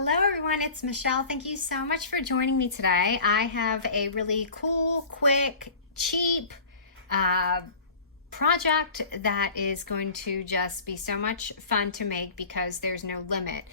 Hello everyone, it's Michelle. Thank you so much for joining me today. I have a really cool, quick, cheap project that is going to just be so much fun to make because there's no limit.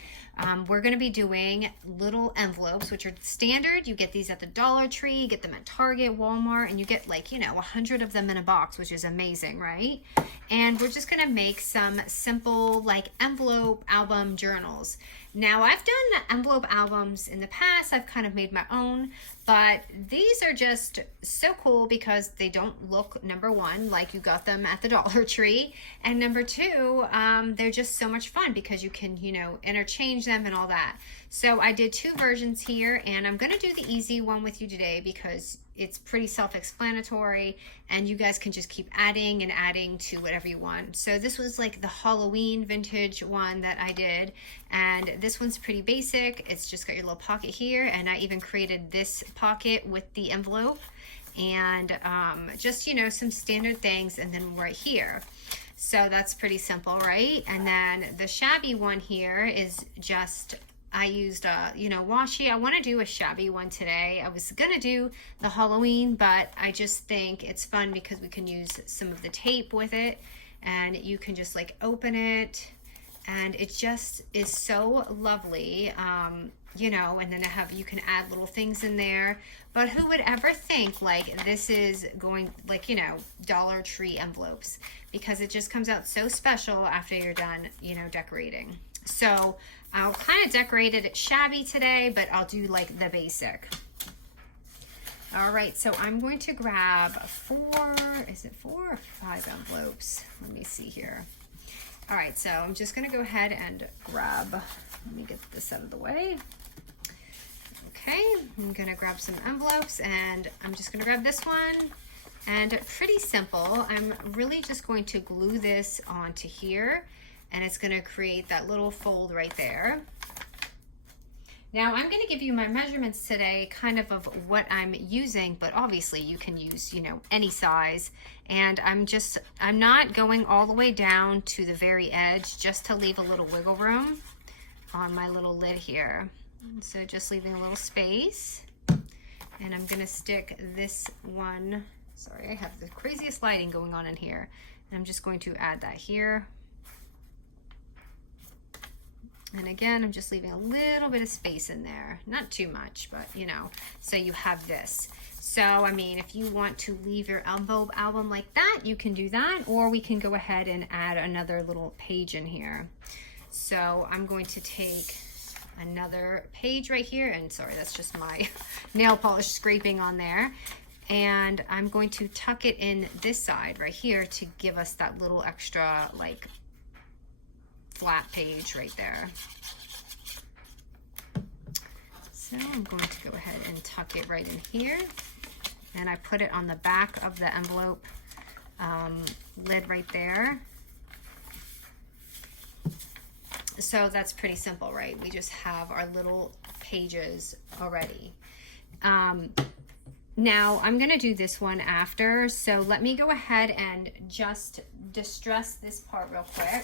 We're going to be doing little envelopes, which are standard. You get these at the Dollar Tree, you get them at Target, Walmart, and you get 100 of them in a box, which is amazing, right? And we're just going to make some simple envelope album journals. Now, I've done envelope albums in the past. I've kind of made my own, but these are just so cool because they don't look, number one, like you got them at the Dollar Tree, and number two, they're just so much fun because you can, interchange them and all that. So I did two versions here, and I'm gonna do the easy one with you today because it's pretty self-explanatory and you guys can just keep adding and adding to whatever you want. So this was like the Halloween vintage one that I did, and this one's pretty basic. It's just got your little pocket here, and I even created this pocket with the envelope and just some standard things, and then right here. So that's pretty simple, right? And then the shabby one here is just, I used washi. I want to do a shabby one today. I was gonna do the Halloween, but I just think it's fun because we can use some of the tape with it, and you can just open it, and it just is so lovely. And then you can add little things in there. But who would ever think this is going Dollar Tree envelopes, because it just comes out so special after you're done, decorating. So I'll kind of decorate it shabby today, but I'll do the basic. All right, so I'm going to grab is it 4 or 5 envelopes? Let me see here. All right, so I'm just gonna go ahead and grab, let me get this out of the way. Okay, I'm gonna grab some envelopes, and I'm just gonna grab this one, and pretty simple. I'm really just going to glue this onto here, and it's gonna create that little fold right there. Now I'm gonna give you my measurements today, kind of what I'm using, but obviously you can use, any size. And I'm not going all the way down to the very edge, just to leave a little wiggle room on my little lid here. So just leaving a little space. And I'm gonna stick this one, sorry, I have the craziest lighting going on in here. And I'm just going to add that here. And again, I'm just leaving a little bit of space in there, not too much, but so you have this. So, I mean, if you want to leave your envelope album like that, you can do that, or we can go ahead and add another little page in here. So I'm going to take another page right here, and sorry, that's just my nail polish scraping on there. And I'm going to tuck it in this side right here to give us that little extra flat page right there. So I'm going to go ahead and tuck it right in here, and I put it on the back of the envelope lid right there. So that's pretty simple, right? We just have our little pages already. Now I'm gonna do this one after, so let me go ahead and just distress this part real quick.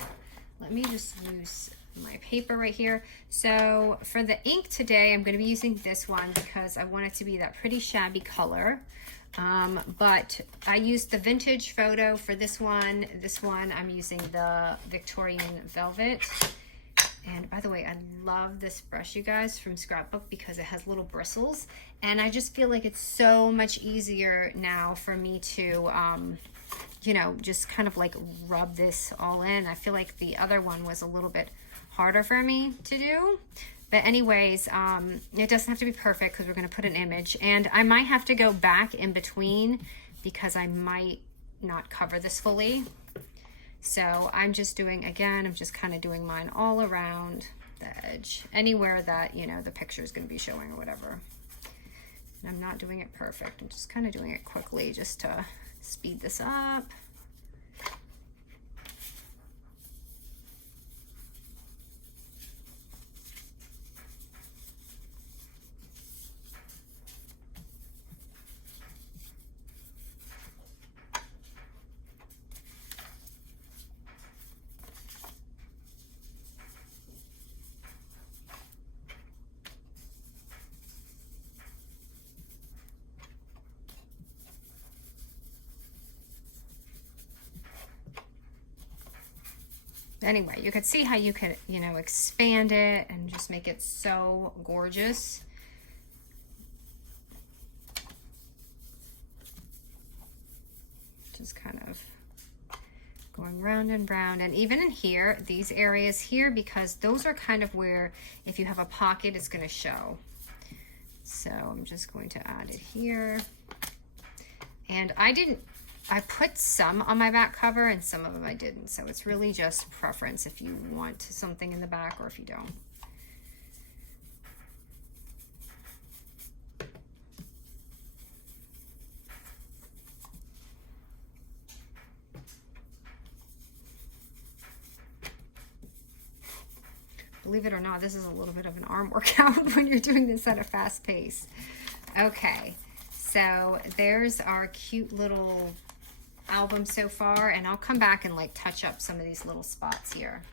Let me just use my paper right here. So for the ink today, I'm going to be using this one because I want it to be that pretty shabby color. But I used the vintage photo for this one. This one, I'm using the Victorian Velvet. And by the way, I love this brush, you guys, from Scrapbook because it has little bristles. And I just feel like it's so much easier now for me to just kind of rub this all in. I feel like the other one was a little bit harder for me to do. But anyways, it doesn't have to be perfect because we're going to put an image. And I might have to go back in between because I might not cover this fully. So I'm just doing, again, I'm just kind of doing mine all around the edge, anywhere that, the picture is going to be showing or whatever. And I'm not doing it perfect. I'm just kind of doing it quickly just to speed this up. Anyway, you could see how you could, you know, expand it and just make it so gorgeous. Just kind of going round and round. And even in here, these areas here, because those are kind of where, if you have a pocket, it's going to show. So I'm just going to add it here. And I put some on my back cover and some of them I didn't. So it's really just preference if you want something in the back or if you don't. Believe it or not, this is a little bit of an arm workout when you're doing this at a fast pace. Okay, so there's our cute little album so far, and I'll come back and like touch up some of these little spots here.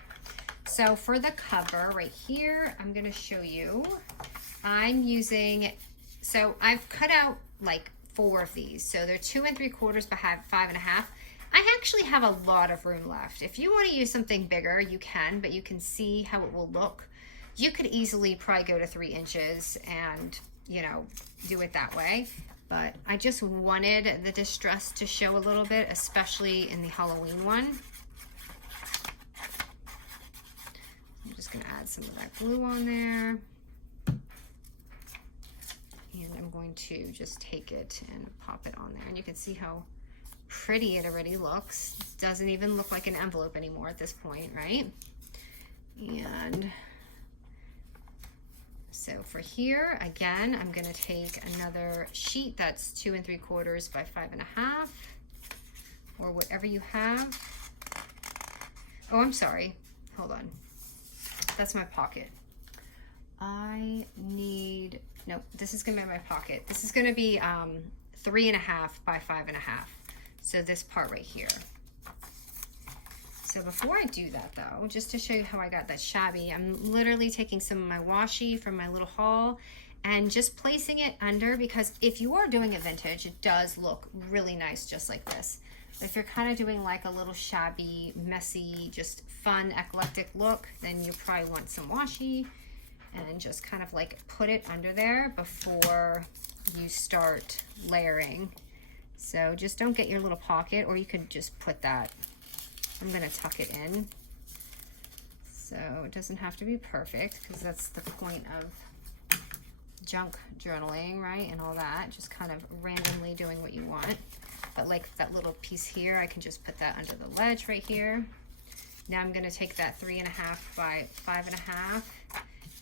So for the cover right here, I'm gonna show you, I'm using, so I've cut out like 4 of these. So they're 2 3/4 by 5.5. I actually have a lot of room left. If you want to use something bigger, you can, but you can see how it will look. You could easily probably go to 3 inches and, you know, do it that way. But I just wanted the distress to show a little bit, especially in the Halloween one. I'm just going to add some of that glue on there. And I'm going to just take it and pop it on there. And you can see how pretty it already looks. Doesn't even look like an envelope anymore at this point, right? And so for here, again, I'm gonna take another sheet that's 2 3/4 by 5.5, or whatever you have. Oh, I'm sorry, hold on. That's my pocket. I need, nope, this is gonna be my pocket. This is gonna be 3.5 by 5.5. So this part right here. So before I do that though, just to show you how I got that shabby, I'm literally taking some of my washi from my little haul and just placing it under, because if you are doing a vintage, it does look really nice just like this. But if you're kind of doing like a little shabby, messy, just fun, eclectic look, then you probably want some washi and just kind of like put it under there before you start layering. So just don't get your little pocket, or you could just put that. I'm gonna tuck it in. So it doesn't have to be perfect, because that's the point of junk journaling, right? And all that, just kind of randomly doing what you want. But like that little piece here, I can just put that under the ledge right here. Now I'm gonna take that 3.5 by 5.5,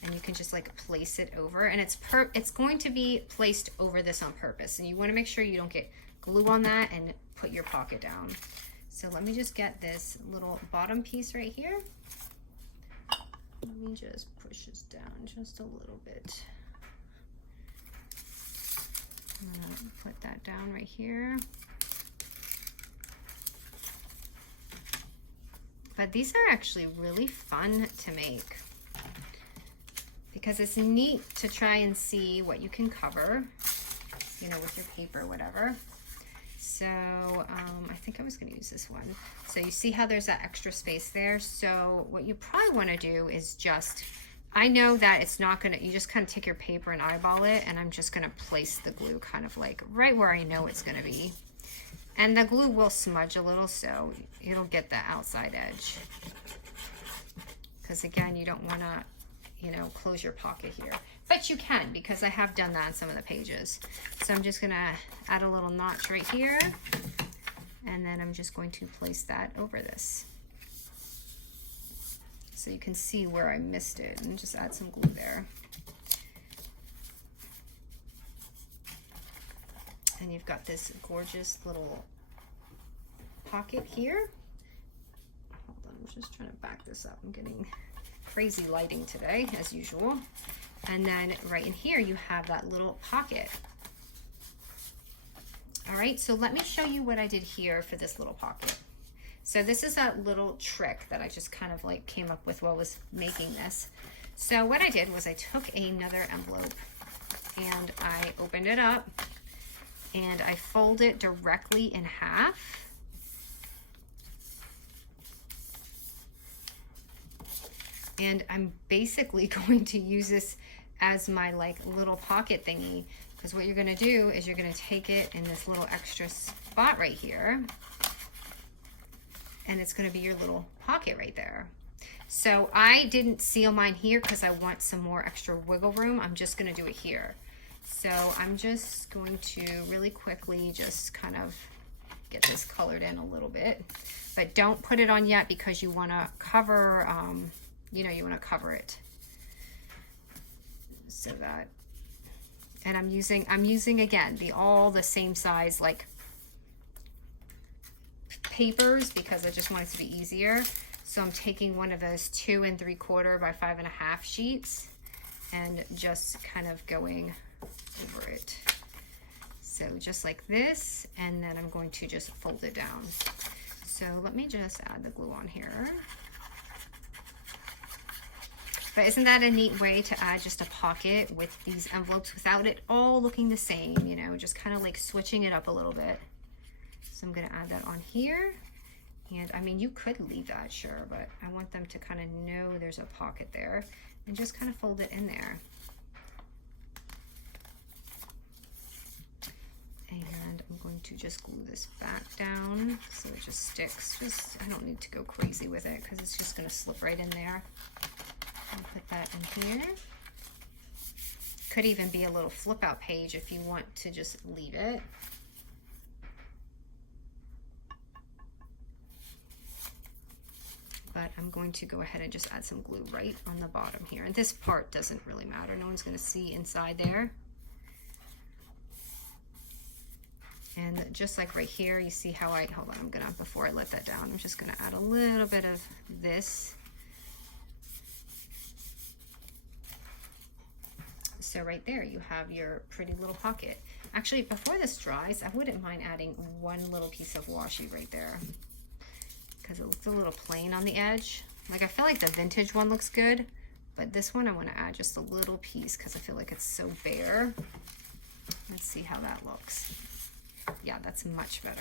and you can just like place it over, and it's going to be placed over this on purpose, and you wanna make sure you don't get glue on that and put your pocket down. So let me just get this little bottom piece right here. Let me just push this down just a little bit. Put that down right here. But these are actually really fun to make, because it's neat to try and see what you can cover, you know, with your paper or whatever. So I think I was going to use this one. So you see how there's that extra space there. So what you probably want to do is just, I know that it's not going to, you just kind of take your paper and eyeball it, and I'm just going to place the glue kind of like right where I know it's going to be. And the glue will smudge a little, so it'll get the outside edge. Because again, you don't want to, you know, close your pocket here. But you can, because I have done that on some of the pages. So I'm just gonna add a little notch right here, and then I'm just going to place that over this. So you can see where I missed it, and just add some glue there. And you've got this gorgeous little pocket here. Hold on, I'm just trying to back this up. I'm getting crazy lighting today, as usual. And then right in here, you have that little pocket. All right, so let me show you what I did here for this little pocket. So this is a little trick that I just kind of like came up with while I was making this. So what I did was I took another envelope and I opened it up and I fold it directly in half. And I'm basically going to use this as my like little pocket thingy, because what you're going to do is you're going to take it in this little extra spot right here, and it's going to be your little pocket right there. So I didn't seal mine here because I want some more extra wiggle room. I'm just going to do it here. So I'm just going to really quickly just kind of get this colored in a little bit, but don't put it on yet because you want to cover, you know, you want to cover it so that, and I'm using again, all the same size like papers because I just want it to be easier. So I'm taking one of those 2 3/4 by 5.5 sheets and just kind of going over it. So just like this, and then I'm going to just fold it down. So let me just add the glue on here. But isn't that a neat way to add just a pocket with these envelopes without it all looking the same, you know, just kind of like switching it up a little bit. So I'm gonna add that on here. And I mean, you could leave that, sure, but I want them to kind of know there's a pocket there, and just kind of fold it in there. And I'm going to just glue this back down so it just sticks. I don't need to go crazy with it because it's just going to slip right in there. I'll put that in here. Could even be a little flip out page if you want to just leave it. But I'm going to go ahead and just add some glue right on the bottom here. And this part doesn't really matter. No one's going to see inside there. And just like right here, you see how hold on, before I let that down, I'm just gonna add a little bit of this. So right there, you have your pretty little pocket. Actually, before this dries, I wouldn't mind adding one little piece of washi right there because it looks a little plain on the edge. Like I feel like the vintage one looks good, but this one I wanna add just a little piece because I feel like it's so bare. Let's see how that looks. Yeah, that's much better.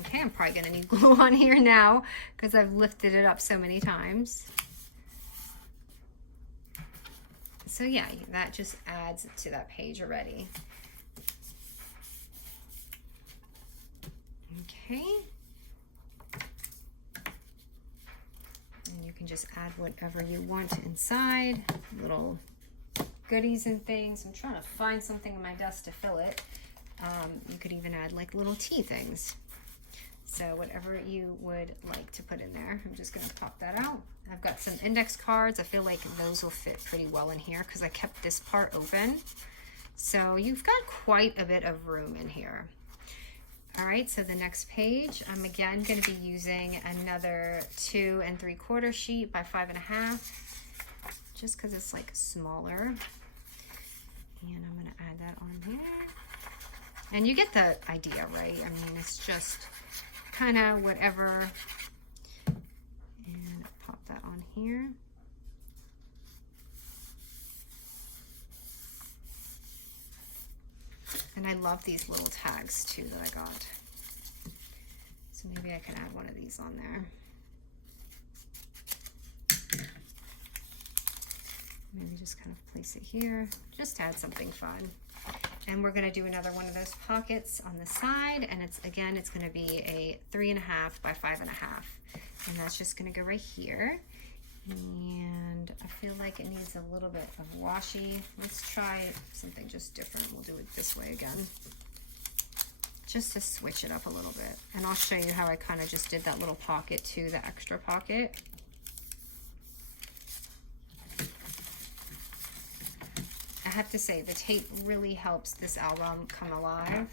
Okay, I'm probably gonna need glue on here now because I've lifted it up so many times. So yeah, that just adds to that page already. Okay. And you can just add whatever you want inside, little goodies and things. I'm trying to find something on my desk to fill it. You could even add like little tea things. So whatever you would like to put in there. I'm just gonna pop that out. I've got some index cards. I feel like those will fit pretty well in here because I kept this part open. So you've got quite a bit of room in here. All right, so the next page, I'm again gonna be using another 2 3/4 sheet by 5.5, just because it's like smaller. And I'm gonna add that on here. And you get the idea, right? I mean, it's just kind of whatever. And pop that on here. And I love these little tags too that I got. So maybe I can add one of these on there. Maybe just kind of place it here. Just add something fun. And we're gonna do another one of those pockets on the side. And it's gonna be a 3.5 by 5.5. And that's just gonna go right here. And I feel like it needs a little bit of washi. Let's try something just different. We'll do it this way again, just to switch it up a little bit. And I'll show you how I kind of just did that little pocket to the extra pocket. I have to say, the tape really helps this album come alive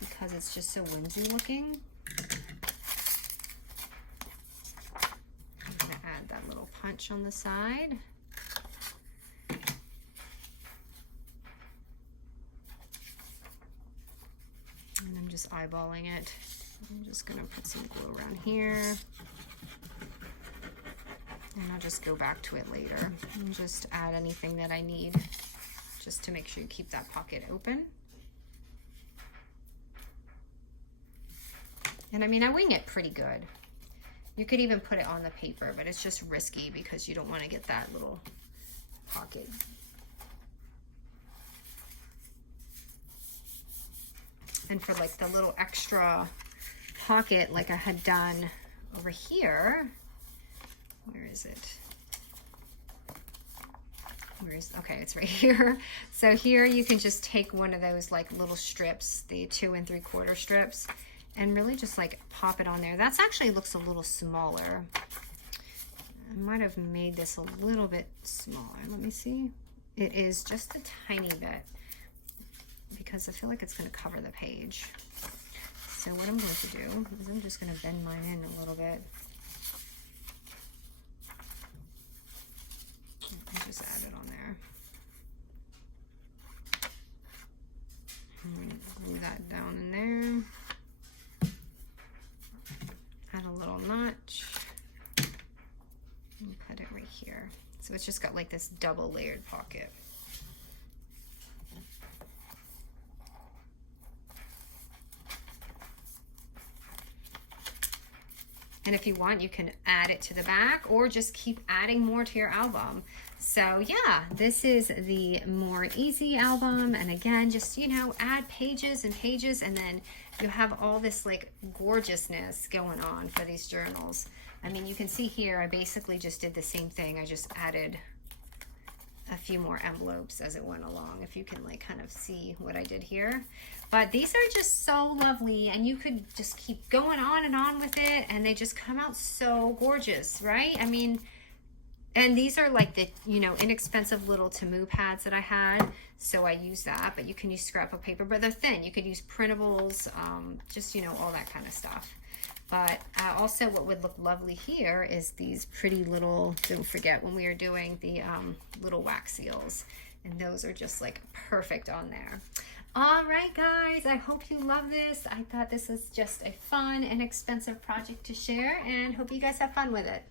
because it's just so whimsy looking. That little punch on the side. And I'm just eyeballing it. I'm just gonna put some glue around here. And I'll just go back to it later and just add anything that I need just to make sure you keep that pocket open. And I mean, I wing it pretty good. You could even put it on the paper, but it's just risky because you don't want to get that little pocket. And for like the little extra pocket like I had done over here, where is it? Okay, it's right here. So here you can just take one of those like little strips, the 2 3/4 strips, and really just like pop it on there. That's actually looks a little smaller. I might have made this a little bit smaller. Let me see. It is just a tiny bit because I feel like it's going to cover the page. So what I'm going to do is I'm just going to bend mine in a little bit. And just add it on there. I'm going to glue that down in there. Add a little notch. And put it right here. So it's just got like this double layered pocket. And if you want, you can add it to the back or just keep adding more to your album. So yeah, this is the more easy album. And again, just, you know, add pages and pages, and then you have all this like gorgeousness going on for these journals. I mean, you can see here, I basically just did the same thing. I just added a few more envelopes as it went along, if you can like kind of see what I did here. But these are just so lovely, and you could just keep going on and on with it, and they just come out so gorgeous, right? I mean, and these are like the, you know, inexpensive little Temu pads that I had, so I use that. But you can use scrap of paper, but they're thin. You could use printables, just, you know, all that kind of stuff. But also what would look lovely here is these pretty little, don't forget when we were doing the little wax seals, and those are just like perfect on there. All right, guys, I hope you love this. I thought this was just a fun and expensive project to share, and hope you guys have fun with it.